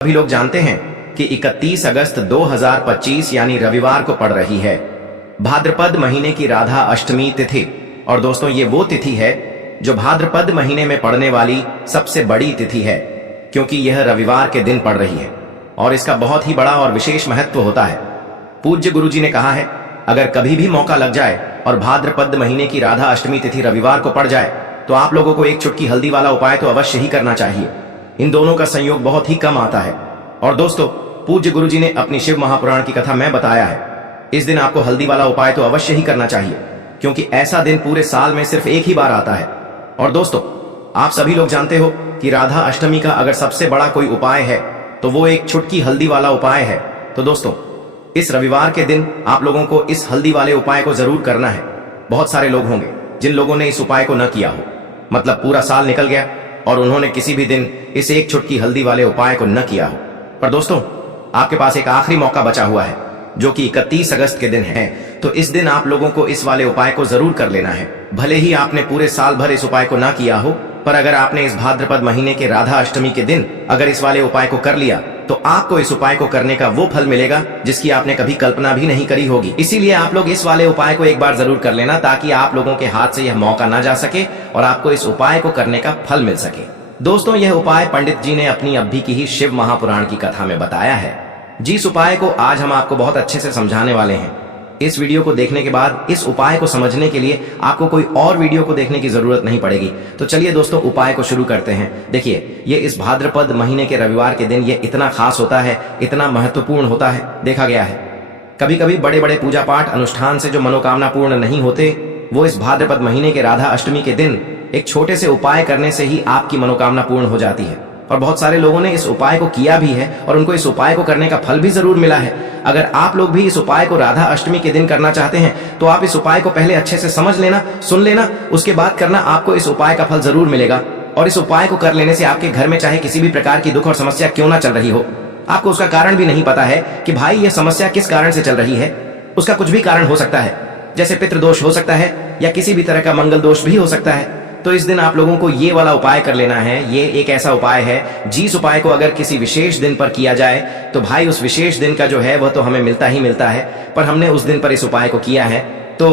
सभी लोग जानते हैं कि 31 अगस्त 2025 यानी रविवार को पड़ रही है भाद्रपद महीने की राधा अष्टमी तिथि। और दोस्तों, ये वो तिथि है जो भाद्रपद महीने में पड़ने वाली सबसे बड़ी तिथि है, क्योंकि यह रविवार के दिन पड़ रही है और इसका बहुत ही बड़ा और विशेष महत्व होता है। पूज्य गुरुजी ने कहा है, अगर कभी भी मौका लग जाए और भाद्रपद महीने की राधा अष्टमी तिथि रविवार को पड़ जाए तो आप लोगों को एक चुटकी हल्दी वाला उपाय तो अवश्य ही करना चाहिए। इन दोनों का संयोग बहुत ही कम आता है। और दोस्तों, पूज्य गुरुजी ने अपनी शिव महापुराण की कथा में बताया है, इस दिन आपको हल्दी वाला उपाय तो अवश्य ही करना चाहिए, क्योंकि ऐसा दिन पूरे साल में सिर्फ एक ही बार आता है। और दोस्तों, आप सभी लोग जानते हो कि राधा अष्टमी का अगर सबसे बड़ा कोई उपाय है तो वो एक चुटकी हल्दी वाला उपाय है। तो दोस्तों, इस रविवार के दिन आप लोगों को इस हल्दी वाले उपाय को जरूर करना है। बहुत सारे लोग होंगे जिन लोगों ने इस उपाय को न किया हो, मतलब पूरा साल निकल गया और उन्होंने किसी भी दिन इस एक चुटकी हल्दी वाले उपाय को न किया हो। पर दोस्तों, आपके पास एक आखिरी मौका बचा हुआ है, जो कि 31 अगस्त के दिन है। तो इस दिन आप लोगों को इस वाले उपाय को जरूर कर लेना है। भले ही आपने पूरे साल भर इस उपाय को ना किया हो, पर अगर आपने इस भाद्रपद महीने के राधा अष्टमी के दिन अगर इस वाले उपाय को कर लिया तो आपको इस उपाय को करने का वो फल मिलेगा जिसकी आपने कभी कल्पना भी नहीं करी होगी। इसीलिए आप लोग इस वाले उपाय को एक बार जरूर कर लेना, ताकि आप लोगों के हाथ से यह मौका ना जा सके और आपको इस उपाय को करने का फल मिल सके। दोस्तों, यह उपाय पंडित जी ने अपनी अभी की ही शिव महापुराण की कथा में बताया है, जिस उपाय को आज हम आपको बहुत अच्छे से समझाने वाले हैं। इस वीडियो को देखने के बाद इस उपाय को समझने के लिए आपको कोई और वीडियो को देखने की जरूरत नहीं पड़ेगी। तो चलिए दोस्तों, उपाय को शुरू करते हैं। देखिए, ये इस भाद्रपद महीने के रविवार के दिन ये इतना खास होता है, इतना महत्वपूर्ण होता है। देखा गया है कभी कभी बड़े बड़े पूजा पाठ अनुष्ठान से जो मनोकामना पूर्ण नहीं होते, वो इस भाद्रपद महीने के राधा अष्टमी के दिन एक छोटे से उपाय करने से ही आपकी मनोकामना पूर्ण हो जाती है। और बहुत सारे लोगों ने इस उपाय को किया भी है और उनको इस उपाय को करने का फल भी जरूर मिला है। अगर आप लोग भी इस उपाय को राधा अष्टमी के दिन करना चाहते हैं तो आप इस उपाय को पहले अच्छे से समझ लेना, सुन लेना, उसके बाद करना। आपको इस उपाय का फल जरूर मिलेगा। और इस उपाय को कर लेने से आपके घर में चाहे किसी भी प्रकार की दुख और समस्या क्यों ना चल रही हो, आपको उसका कारण भी नहीं पता है कि भाई यह समस्या किस कारण से चल रही है। उसका कुछ भी कारण हो सकता है, जैसे पितृदोष हो सकता है या किसी भी तरह का मंगल दोष भी हो सकता है। तो इस दिन आप लोगों को ये वाला उपाय कर लेना है। ये एक ऐसा उपाय है जिस उपाय को अगर किसी विशेष दिन पर किया जाए तो भाई उस विशेष दिन का जो है वह तो हमें मिलता ही मिलता है, पर हमने उस दिन पर इस उपाय को किया है तो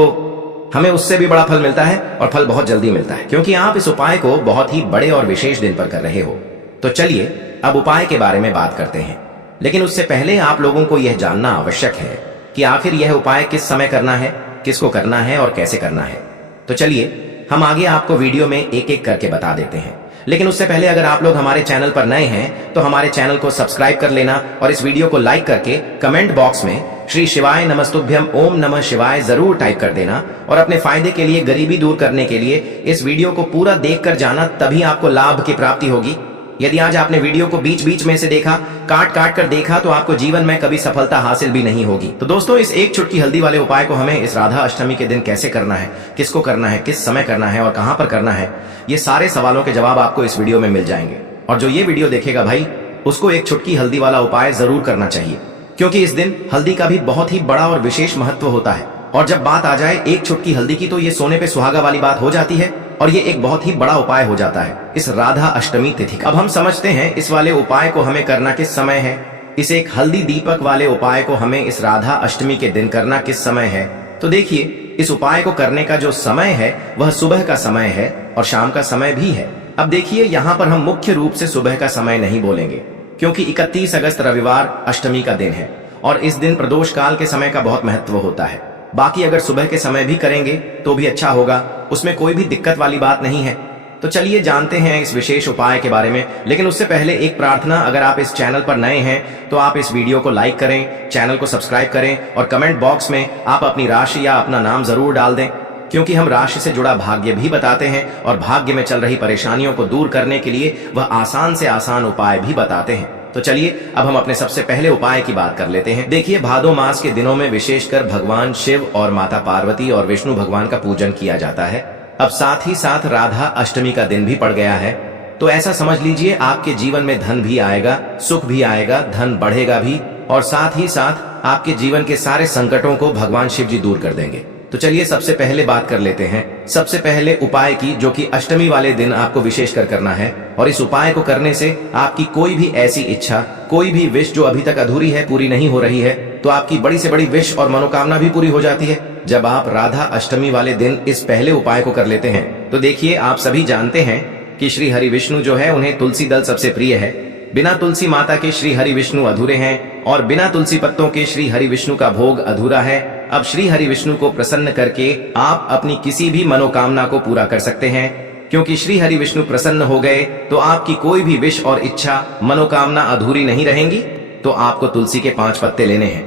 हमें उससे भी बड़ा फल मिलता है और फल बहुत जल्दी मिलता है, क्योंकि आप इस उपाय को बहुत ही बड़े और विशेष दिन पर कर रहे हो। तो चलिए अब उपाय के बारे में बात करते हैं, लेकिन उससे पहले आप लोगों को यह जानना आवश्यक है कि आखिर यह उपाय किस समय करना है, किसको करना है और कैसे करना है। तो चलिए हम आगे आपको वीडियो में एक एक करके बता देते हैं। लेकिन उससे पहले अगर आप लोग हमारे चैनल पर नए हैं तो हमारे चैनल को सब्सक्राइब कर लेना और इस वीडियो को लाइक करके कमेंट बॉक्स में श्री शिवाय नमस्तुभ्यम ओम नमः शिवाय जरूर टाइप कर देना। और अपने फायदे के लिए, गरीबी दूर करने के लिए इस वीडियो को पूरा देख कर जाना, तभी आपको लाभ की प्राप्ति होगी। यदि आज आपने वीडियो को बीच बीच में से देखा, काट काट कर देखा, तो आपको जीवन में कभी सफलता हासिल भी नहीं होगी। तो दोस्तों, इस एक चुटकी हल्दी वाले उपाय को हमें इस राधा अष्टमी के दिन कैसे करना है, किसको करना है, किस समय करना है और कहां पर करना है, ये सारे सवालों के जवाब आपको इस वीडियो में मिल जाएंगे। और जो ये वीडियो देखेगा भाई, उसको एक चुटकी हल्दी वाला उपाय जरूर करना चाहिए, क्योंकि इस दिन हल्दी का भी बहुत ही बड़ा और विशेष महत्व होता है। और जब बात आ जाए एक चुटकी हल्दी की, तो ये सोने पे सुहागा वाली बात हो जाती है और ये एक बहुत ही बड़ा उपाय हो जाता है इस राधा अष्टमी तिथि का। अब हम समझते हैं इस वाले उपाय को हमें करना किस समय है। इस एक हल्दी दीपक वाले उपाय को हमें इस राधा अष्टमी के दिन करना किस समय है। तो देखिए, इस उपाय को करने का जो समय है वह सुबह का समय है और शाम का समय भी है। अब देखिए, यहाँ पर हम मुख्य रूप से सुबह का समय नहीं बोलेंगे, क्योंकि 31 अगस्त रविवार अष्टमी का दिन है और इस दिन प्रदोष काल के समय का बहुत महत्व होता है। बाकी अगर सुबह के समय भी करेंगे तो भी अच्छा होगा, उसमें कोई भी दिक्कत वाली बात नहीं है। तो चलिए जानते हैं इस विशेष उपाय के बारे में। लेकिन उससे पहले एक प्रार्थना, अगर आप इस चैनल पर नए हैं तो आप इस वीडियो को लाइक करें, चैनल को सब्सक्राइब करें और कमेंट बॉक्स में आप अपनी राशि या अपना नाम जरूर डाल दें, क्योंकि हम राशि से जुड़ा भाग्य भी बताते हैं और भाग्य में चल रही परेशानियों को दूर करने के लिए वह आसान से आसान उपाय भी बताते हैं। तो चलिए अब हम अपने सबसे पहले उपाय की बात कर लेते हैं। देखिए, भादो मास के दिनों में विशेषकर भगवान शिव और माता पार्वती और विष्णु भगवान का पूजन किया जाता है। अब साथ ही साथ राधा अष्टमी का दिन भी पड़ गया है, तो ऐसा समझ लीजिए आपके जीवन में धन भी आएगा, सुख भी आएगा, धन बढ़ेगा भी, और साथ ही साथ आपके जीवन के सारे संकटों को भगवान शिव जी दूर कर देंगे। तो चलिए सबसे पहले बात कर लेते हैं सबसे पहले उपाय की, जो कि अष्टमी वाले दिन आपको विशेषकर करना है। और इस उपाय को करने से आपकी कोई भी ऐसी इच्छा, कोई भी विश जो अभी तक अधूरी है, पूरी नहीं हो रही है, तो आपकी बड़ी से बड़ी विश और मनोकामना भी पूरी हो जाती है जब आप राधा अष्टमी वाले दिन इस पहले उपाय को कर लेते हैं। तो देखिए, आप सभी जानते हैं कि श्री हरि विष्णु जो है, उन्हें तुलसी दल सबसे प्रिय है। बिना तुलसी माता के श्री हरि विष्णु अधूरे हैं और बिना तुलसी पत्तों के श्री हरि विष्णु का भोग अधूरा है। अब श्री हरि विष्णु को प्रसन्न करके आप अपनी किसी भी मनोकामना को पूरा कर सकते हैं, क्योंकि श्री हरि विष्णु प्रसन्न हो गए तो आपकी कोई भी विश और इच्छा, मनोकामना अधूरी नहीं रहेंगी। तो आपको तुलसी के 5 पत्ते लेने हैं।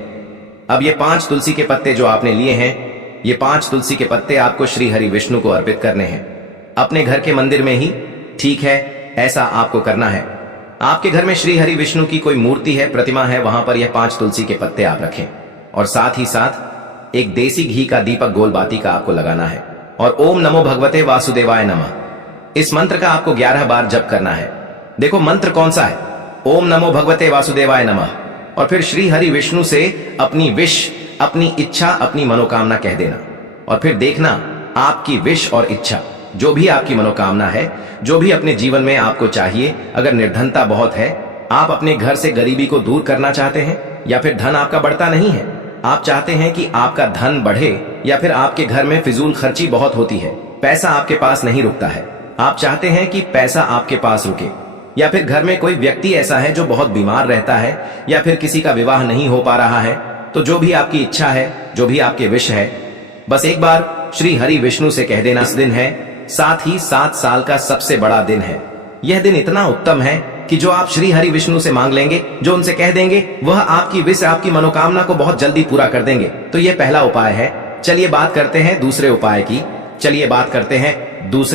अब ये 5 तुलसी के पत्ते जो आपने लिए हैं, ये 5 तुलसी के पत्ते आपको श्री हरि विष्णु को अर्पित करने हैं अपने घर के मंदिर में ही। ठीक है, ऐसा आपको करना है। आपके घर में श्री हरि विष्णु की कोई मूर्ति है, प्रतिमा है, वहां पर यह 5 तुलसी के पत्ते आप रखें और साथ ही साथ एक देसी घी का दीपक गोल बाती का आपको लगाना है और ओम नमो भगवते वासुदेवाय नमः इस मंत्र का आपको 11 बार जप करना है। देखो मंत्र कौन सा है, ओम नमो भगवते वासुदेवाय नमः, और फिर श्री हरि विष्णु से अपनी विश, अपनी इच्छा, अपनी मनोकामना कह देना और फिर देखना आपकी विश और इच्छा, जो भी आपकी मनोकामना है, जो भी अपने जीवन में आपको चाहिए। अगर निर्धनता बहुत है, आप अपने घर से गरीबी को दूर करना चाहते हैं, या फिर धन आपका बढ़ता नहीं है, आप चाहते हैं कि आपका धन बढ़े, या फिर आपके घर में फिजूल खर्ची बहुत होती है, पैसा आपके पास नहीं रुकता है, आप चाहते हैं कि पैसा आपके पास रुके, या फिर घर में कोई व्यक्ति ऐसा है जो बहुत बीमार रहता है, या फिर किसी का विवाह नहीं हो पा रहा है, तो जो भी आपकी इच्छा है, जो भी आपके विश है, बस एक बार श्री हरि विष्णु से कह देना। इस दिन है, साथ ही 7 साल का सबसे बड़ा दिन है। यह दिन इतना उत्तम है कि जो आप श्री हरि विष्णु से मांग लेंगे, जो उनसे कह देंगे, वह आपकी विश, आपकी मनोकामना को बहुत जल्दी पूरा कर देंगे। तो यह पहला उपाय है। चलिए बात करते हैं दूसरे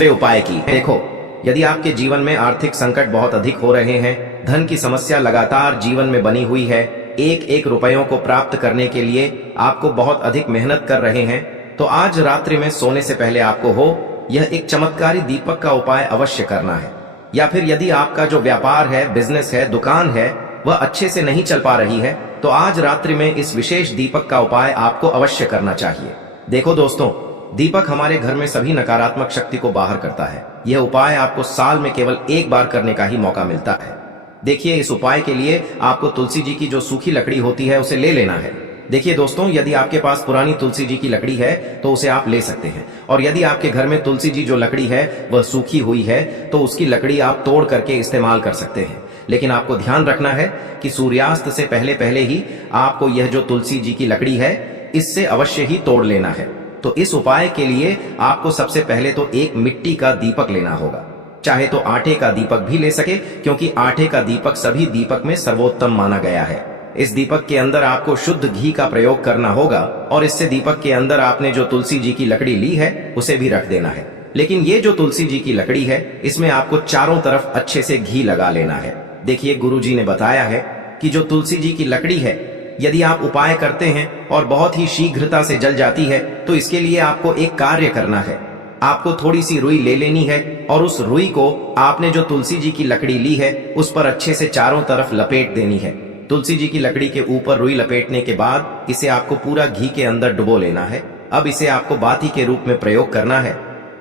उपाय की। देखो, यदि आपके जीवन में आर्थिक संकट बहुत अधिक हो रहे हैं, धन की समस्या लगातार जीवन में बनी हुई है, एक एक रुपयों को प्राप्त करने के लिए आपको बहुत अधिक मेहनत कर रहे हैं, तो आज रात्रि में सोने से पहले आपको यह एक चमत्कारी दीपक का उपाय अवश्य करना है। या फिर यदि आपका जो व्यापार है, बिजनेस है, दुकान है, वह अच्छे से नहीं चल पा रही है, तो आज रात्रि में इस विशेष दीपक का उपाय आपको अवश्य करना चाहिए। देखो दोस्तों, दीपक हमारे घर में सभी नकारात्मक शक्ति को बाहर करता है। यह उपाय आपको साल में केवल एक बार करने का ही मौका मिलता है। देखिए, इस उपाय के लिए आपको तुलसी जी की जो सूखी लकड़ी होती है, उसे ले लेना है। देखिए दोस्तों, यदि आपके पास पुरानी तुलसी जी की लकड़ी है तो उसे आप ले सकते हैं, और यदि आपके घर में तुलसी जी जो लकड़ी है वह सूखी हुई है, तो उसकी लकड़ी आप तोड़ करके इस्तेमाल कर सकते हैं। लेकिन आपको ध्यान रखना है कि सूर्यास्त से पहले पहले ही आपको यह जो तुलसी जी की लकड़ी है, इससे अवश्य ही तोड़ लेना है। तो इस उपाय के लिए आपको सबसे पहले तो एक मिट्टी का दीपक लेना होगा, चाहे तो आटे का दीपक भी ले सके, क्योंकि आटे का दीपक सभी दीपक में सर्वोत्तम माना गया है। इस दीपक के अंदर आपको शुद्ध घी का प्रयोग करना होगा, और इससे दीपक के अंदर आपने जो तुलसी जी की लकड़ी ली है उसे भी रख देना है। लेकिन ये जो तुलसी जी की लकड़ी है, इसमें आपको चारों तरफ अच्छे से घी लगा लेना है। देखिए, गुरु जी ने बताया है कि जो तुलसी जी की लकड़ी है, यदि आप उपाय करते हैं और बहुत ही शीघ्रता से जल जाती है, तो इसके लिए आपको एक कार्य करना है। आपको थोड़ी सी रुई ले लेनी है और उस रुई को आपने जो तुलसी जी की लकड़ी ली है उस पर अच्छे से चारों तरफ लपेट देनी है। तुलसी जी की लकड़ी के ऊपर रुई लपेटने के बाद इसे आपको पूरा घी के अंदर डुबो लेना है। अब इसे आपको बाती के रूप में प्रयोग करना है।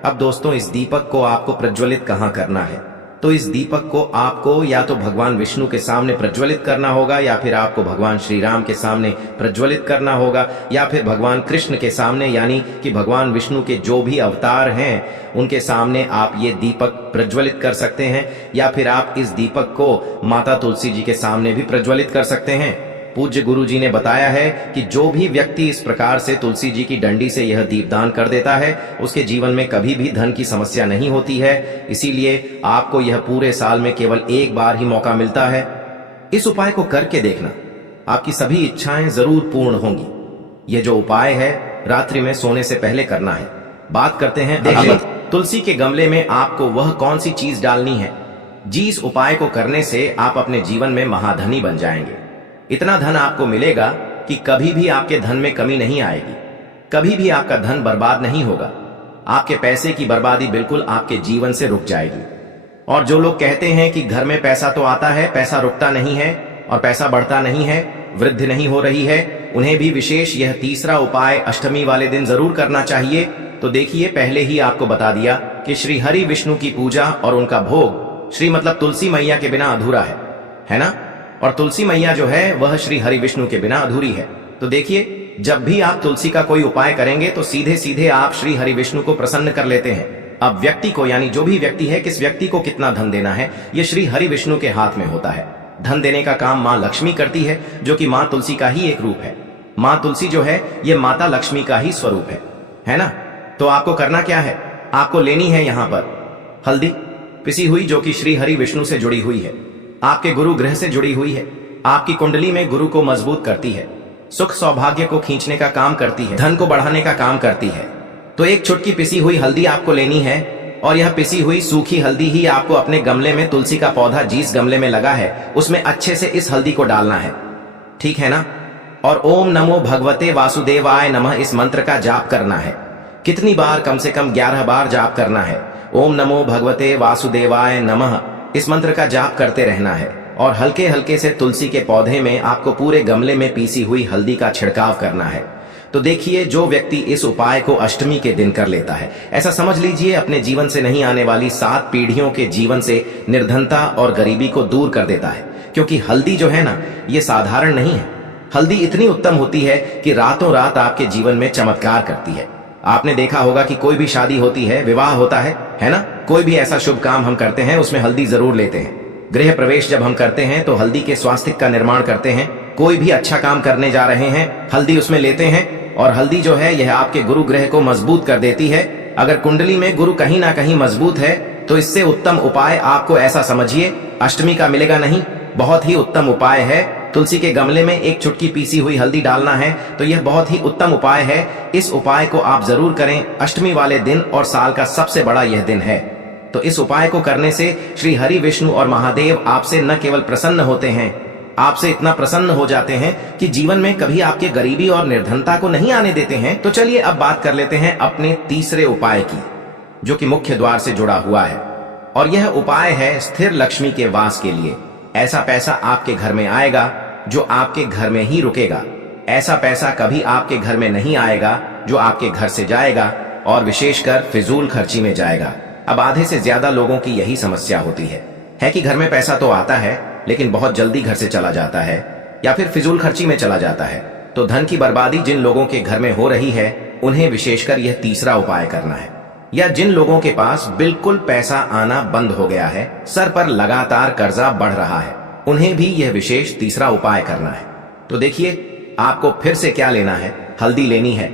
अब दोस्तों, इस दीपक को आपको प्रज्वलित कहाँ करना है? तो इस दीपक को आपको या तो भगवान विष्णु के सामने प्रज्वलित करना होगा, या फिर आपको भगवान श्री राम के सामने प्रज्वलित करना होगा, या फिर भगवान कृष्ण के सामने, यानी कि भगवान विष्णु के जो भी अवतार हैं उनके सामने आप ये दीपक प्रज्वलित कर सकते हैं, या फिर आप इस दीपक को माता तुलसी जी के सामने भी प्रज्वलित कर सकते हैं। पूज्य गुरु जी ने बताया है कि जो भी व्यक्ति इस प्रकार से तुलसी जी की डंडी से यह दीपदान कर देता है, उसके जीवन में कभी भी धन की समस्या नहीं होती है। इसीलिए आपको यह पूरे साल में केवल एक बार ही मौका मिलता है। इस उपाय को करके देखना, आपकी सभी इच्छाएं जरूर पूर्ण होंगी। यह जो उपाय है रात्रि में सोने से पहले करना है। बात करते हैं तुलसी के गमले में आपको वह कौन सी चीज डालनी है जिस उपाय को करने से आप अपने जीवन में महाधनी बन जाएंगे। इतना धन आपको मिलेगा कि कभी भी आपके धन में कमी नहीं आएगी, कभी भी आपका धन बर्बाद नहीं होगा। आपके पैसे की बर्बादी बिल्कुल आपके जीवन से रुक जाएगी। और जो लोग कहते हैं कि घर में पैसा तो आता है, पैसा रुकता नहीं है और पैसा बढ़ता नहीं है, वृद्धि नहीं हो रही है, उन्हें भी विशेष यह तीसरा उपाय अष्टमी वाले दिन जरूर करना चाहिए। तो देखिए, पहले ही आपको बता दिया कि श्री हरि विष्णु की पूजा और उनका भोग श्री मतलब तुलसी मैया के बिना अधूरा है ना। और तुलसी मैया जो है वह श्री हरि विष्णु के बिना अधूरी है। तो देखिए, जब भी आप तुलसी का कोई उपाय करेंगे तो सीधे सीधे आप श्री हरि विष्णु को प्रसन्न कर लेते हैं। अब व्यक्ति को, यानी जो भी व्यक्ति है, किस व्यक्ति को कितना धन देना है, यह श्री हरि विष्णु के हाथ में होता है। धन देने का काम माँ लक्ष्मी करती है, जो कि माँ तुलसी का ही एक रूप है। माँ तुलसी जो है यह माता लक्ष्मी का ही स्वरूप है ना। तो आपको करना क्या है, आपको लेनी है यहाँ पर हल्दी पिसी हुई, जो कि श्री हरि विष्णु से जुड़ी हुई है, आपके गुरु ग्रह से जुड़ी हुई है, आपकी कुंडली में गुरु को मजबूत करती है, सुख सौभाग्य को खींचने का काम करती है, धन को बढ़ाने का काम करती है। तो एक चुटकी पिसी हुई हल्दी आपको लेनी है, और यह पिसी हुई सूखी हल्दी ही आपको अपने गमले में, तुलसी का पौधा जिस गमले में लगा है उसमें अच्छे से इस हल्दी को डालना है, ठीक है ना। और ओम नमो भगवते वासुदेवाय नमः इस मंत्र का जाप करना है। कितनी बार, कम से कम 11 बार जाप करना है। ओम नमो भगवते वासुदेवाय नमः इस मंत्र का जाप करते रहना है, और हल्के हल्के से तुलसी के पौधे में आपको पूरे गमले में पीसी हुई हल्दी का छिड़काव करना है। तो देखिए, जो व्यक्ति इस उपाय को अष्टमी के दिन कर लेता है, ऐसा समझ लीजिए अपने जीवन से नहीं आने वाली 7 पीढ़ियों के जीवन से निर्धनता और गरीबी को दूर कर देता है। क्योंकि हल्दी जो है ना, ये साधारण नहीं है। हल्दी इतनी उत्तम होती है कि रातों रात आपके जीवन में चमत्कार करती है। आपने देखा होगा कि कोई भी शादी होती है, विवाह होता है ना, कोई भी ऐसा शुभ काम हम करते हैं उसमें हल्दी जरूर लेते हैं। गृह प्रवेश जब हम करते हैं तो हल्दी के स्वास्तिक का निर्माण करते हैं। कोई भी अच्छा काम करने जा रहे हैं, हल्दी उसमें लेते हैं। और हल्दी जो है यह आपके गुरु ग्रह को मजबूत कर देती है। अगर कुंडली में गुरु कहीं ना कहीं मजबूत है तो इससे उत्तम उपाय आपको, ऐसा समझिए, अष्टमी का मिलेगा नहीं। बहुत ही उत्तम उपाय है। तुलसी के गमले में एक चुटकी पीसी हुई हल्दी डालना है, तो यह बहुत ही उत्तम उपाय है। इस उपाय को आप जरूर करें अष्टमी वाले दिन, और साल का सबसे बड़ा यह दिन है। तो इस उपाय को करने से श्री हरि विष्णु और महादेव आपसे न केवल प्रसन्न होते हैं, आपसे इतना प्रसन्न हो जाते हैं कि जीवन में कभी आपके गरीबी और निर्धनता को नहीं आने देते हैं। तो चलिए अब बात कर लेते हैं अपने तीसरे उपाय की, जो कि मुख्य द्वार से जुड़ा हुआ है। और यह उपाय है स्थिर लक्ष्मी के वास के लिए। ऐसा पैसा आपके घर में आएगा जो आपके घर में ही रुकेगा। ऐसा पैसा कभी आपके घर में नहीं आएगा जो आपके घर से जाएगा, और विशेषकर फिजूल खर्ची में जाएगा। अब आधे से ज्यादा लोगों की यही समस्या होती है कि घर में पैसा तो आता है लेकिन बहुत जल्दी घर से चला जाता है, या फिर फिजूल खर्ची में चला जाता है। तो धन की बर्बादी जिन लोगों के घर में हो रही है, उन्हें विशेषकर यह तीसरा उपाय करना है। या जिन लोगों के पास बिल्कुल पैसा आना बंद हो गया है, सर पर लगातार कर्जा बढ़ रहा है, उन्हें भी यह विशेष तीसरा उपाय करना है। तो देखिए, आपको फिर से क्या लेना है, हल्दी लेनी है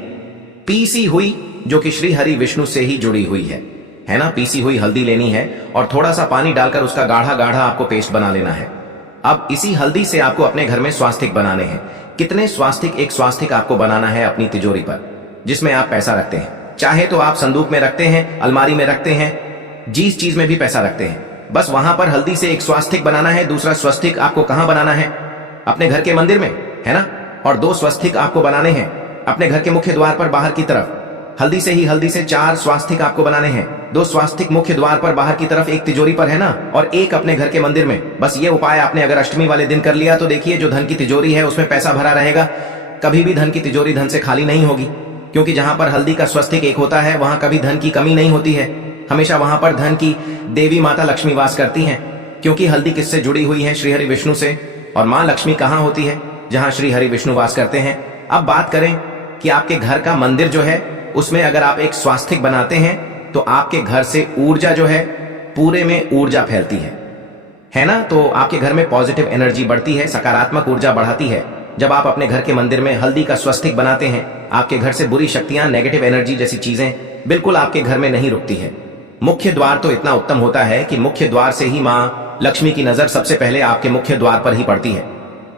पीसी हुई, जो कि श्री हरि विष्णु से ही जुड़ी हुई है ना। पीसी हुई हल्दी लेनी है, और थोड़ा सा पानी डालकर उसका गाढ़ा गाढ़ा आपको पेस्ट बना लेना है। अब इसी हल्दी से आपको अपने घर में स्वास्तिक बनाने हैं। कितने स्वास्तिक? एक स्वास्तिक आपको बनाना है अपनी तिजोरी पर, जिसमें आप पैसा रखते हैं। चाहे तो आप संदूक में रखते हैं, अलमारी में रखते हैं, जिस चीज में भी पैसा रखते हैं, बस वहां पर हल्दी से एक स्वास्तिक बनाना है। दूसरा स्वास्तिक आपको कहां बनाना है? अपने घर के मंदिर में, है ना। और 2 स्वास्तिक आपको बनाने हैं अपने घर के मुख्य द्वार पर बाहर की तरफ। हल्दी से 4 स्वास्तिक आपको बनाने हैं। 2 स्वास्तिक मुख्य द्वार पर बाहर की तरफ, एक तिजोरी पर, है ना, और एक अपने घर के मंदिर में। बस ये उपाय आपने अगर अष्टमी वाले दिन कर लिया तो देखिए, जो धन की तिजोरी है उसमें पैसा भरा रहेगा। कभी भी धन की तिजोरी धन से खाली नहीं होगी, क्योंकि जहां पर हल्दी का स्वास्तिक एक होता है वहां कभी धन की कमी नहीं होती है। हमेशा वहां पर धन की देवी माता लक्ष्मी वास करती हैं, क्योंकि हल्दी किससे जुड़ी हुई है? श्री हरि विष्णु से। और माँ लक्ष्मी कहाँ होती है? जहां श्री हरि विष्णु वास करते हैं। अब बात करें कि आपके घर का मंदिर जो है उसमें अगर आप एक स्वास्तिक बनाते हैं तो आपके घर से ऊर्जा जो है, पूरे में ऊर्जा फैलती है ना। तो आपके घर में पॉजिटिव एनर्जी बढ़ती है, सकारात्मक ऊर्जा बढ़ाती है। जब आप अपने घर के मंदिर में हल्दी का स्वास्तिक बनाते हैं, आपके घर से बुरी शक्तियां, नेगेटिव एनर्जी जैसी चीजें बिल्कुल आपके घर में नहीं रुकती है। मुख्य द्वार तो इतना उत्तम होता है कि मुख्य द्वार से ही माँ लक्ष्मी की नजर सबसे पहले आपके मुख्य द्वार पर ही पड़ती है।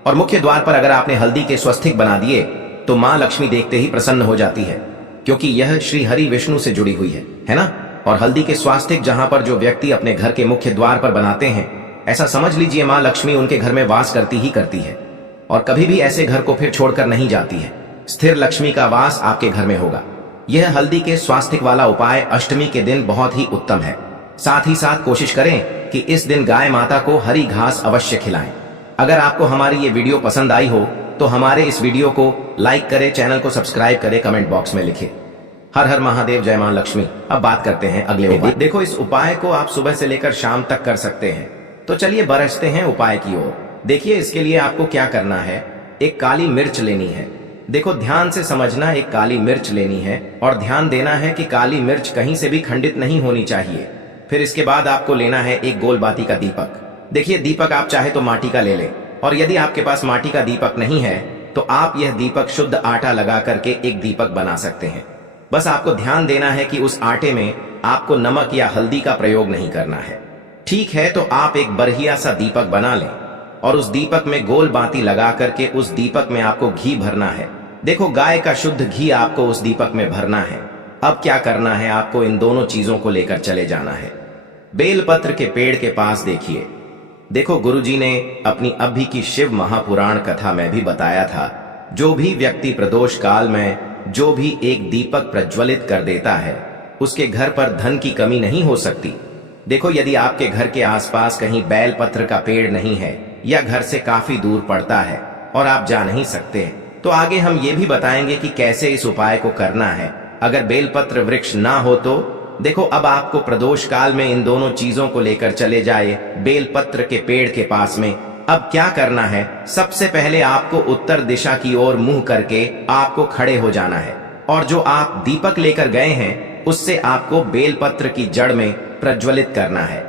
और मुख्य द्वार पर अगर आपने हल्दी के स्वास्तिक बना दिए तो माँ लक्ष्मी देखते ही प्रसन्न हो जाती है, क्योंकि यह श्री हरि विष्णु से जुड़ी हुई है ना। और हल्दी के स्वास्तिक जहां पर जो व्यक्ति अपने घर के मुख्य द्वार पर बनाते हैं, ऐसा समझ लीजिए माँ लक्ष्मी उनके घर में वास करती ही करती है, और कभी भी ऐसे घर को फिर छोड़कर नहीं जाती है। स्थिर लक्ष्मी का वास आपके घर में होगा। यह हल्दी के स्वास्तिक वाला उपाय अष्टमी के दिन बहुत ही उत्तम है। साथ ही साथ कोशिश करें कि इस दिन गाय माता को हरी घास अवश्य खिलाएं। अगर आपको हमारी ये वीडियो पसंद आई हो तो हमारे इस वीडियो को लाइक करें, चैनल को सब्सक्राइब करें, कमेंट बॉक्स में लिखें हर हर महादेव, जय मां लक्ष्मी। अब बात करते हैं अगले उपाय। देखो, इस उपाय को आप सुबह से लेकर शाम तक कर सकते हैं। तो चलिए बरसते हैं उपाय की ओर। देखिए, इसके लिए आपको क्या करना है, एक काली मिर्च लेनी है। देखो, ध्यान से समझना, एक काली मिर्च लेनी है और ध्यान देना है कि काली मिर्च कहीं से भी खंडित नहीं होनी चाहिए। फिर इसके बाद आपको लेना है एक गोल बाती का दीपक। देखिए, दीपक आप चाहे तो माटी का ले लें, और यदि आपके पास माटी का दीपक नहीं है तो आप यह दीपक शुद्ध आटा लगा करके एक दीपक बना सकते हैं। बस आपको ध्यान देना है कि उस आटे में आपको नमक या हल्दी का प्रयोग नहीं करना है। ठीक है, तो आप एक बढ़िया सा दीपक बना लें और उस दीपक में गोल बाती लगा करके उस दीपक में आपको घी भरना है। देखो, गाय का शुद्ध घी आपको उस दीपक में भरना है। अब क्या करना है, आपको इन दोनों चीजों को लेकर चले जाना है। बेलपत्र के पेड़ के पास देखिए। देखो, गुरुजी ने अपनी अभी की शिव महापुराण कथा में भी बताया था, जो भी व्यक्ति प्रदोष काल में जो भी एक दीपक प्रज्वलित कर देता है, उसके घर पर धन की कमी नहीं हो सकती। देखो, यदि आपके घर के आसपास कहीं बेलपत्र का पेड़ नहीं है या घर से काफी दूर पड़ता है और आप जा नहीं सकते, तो आगे हम ये भी बताएंगे कि कैसे इस उपाय को करना है। अगर बेलपत्र वृक्ष ना हो तो देखो, अब आपको प्रदोष काल में इन दोनों चीजों को लेकर चले जाए बेलपत्र के पेड़ के पास में। अब क्या करना है, सबसे पहले आपको उत्तर दिशा की ओर मुंह करके आपको खड़े हो जाना है और जो आप दीपक लेकर गए हैं उससे आपको बेलपत्र की जड़ में प्रज्वलित करना है।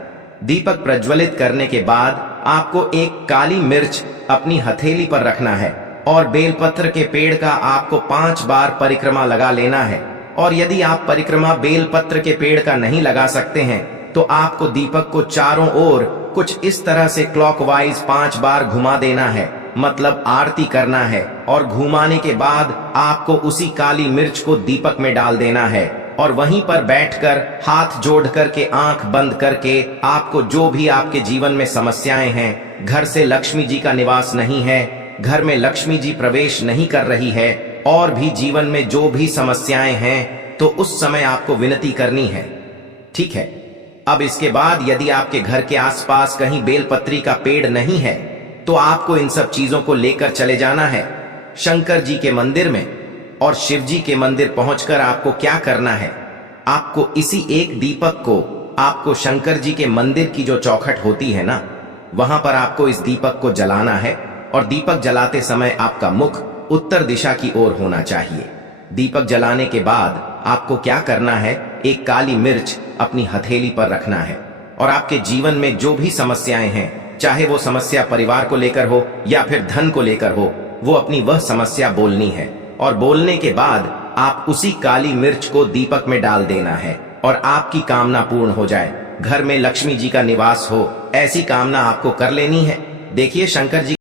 दीपक प्रज्वलित करने के बाद आपको एक काली मिर्च अपनी हथेली पर रखना है और बेलपत्र के पेड़ का आपको 5 बार परिक्रमा लगा लेना है। और यदि आप परिक्रमा बेलपत्र के पेड़ का नहीं लगा सकते हैं तो आपको दीपक को चारों ओर कुछ इस तरह से क्लॉकवाइज 5 बार घुमा देना है, मतलब आरती करना है। और घुमाने के बाद आपको उसी काली मिर्च को दीपक में डाल देना है और वहीं पर बैठकर हाथ जोड़ करके आंख बंद करके आपको जो भी आपके जीवन में समस्याएं हैं, घर से लक्ष्मी जी का निवास नहीं है, घर में लक्ष्मी जी प्रवेश नहीं कर रही है, और भी जीवन में जो भी समस्याएं हैं, तो उस समय आपको विनती करनी है। ठीक है, अब इसके बाद यदि आपके घर के आसपास कहीं बेलपत्री का पेड़ नहीं है तो आपको इन सब चीजों को लेकर चले जाना है शंकर जी के मंदिर में। और शिव जी के मंदिर पहुंचकर आपको क्या करना है, आपको इसी एक दीपक को आपको शंकर जी के मंदिर की जो चौखट होती है ना, वहां पर आपको इस दीपक को जलाना है। और दीपक जलाते समय आपका मुख उत्तर दिशा की ओर होना चाहिए। दीपक जलाने के बाद आपको क्या करना है, एक काली मिर्च अपनी हथेली पर रखना है और आपके जीवन में जो भी समस्याएं हैं, चाहे वो समस्या परिवार को लेकर हो या फिर धन को लेकर हो, वो अपनी वह समस्या बोलनी है। और बोलने के बाद आप उसी काली मिर्च को दीपक में डाल देना है और आपकी कामना पूर्ण हो जाए, घर में लक्ष्मी जी का निवास हो, ऐसी कामना आपको कर लेनी है। देखिए, शंकर जी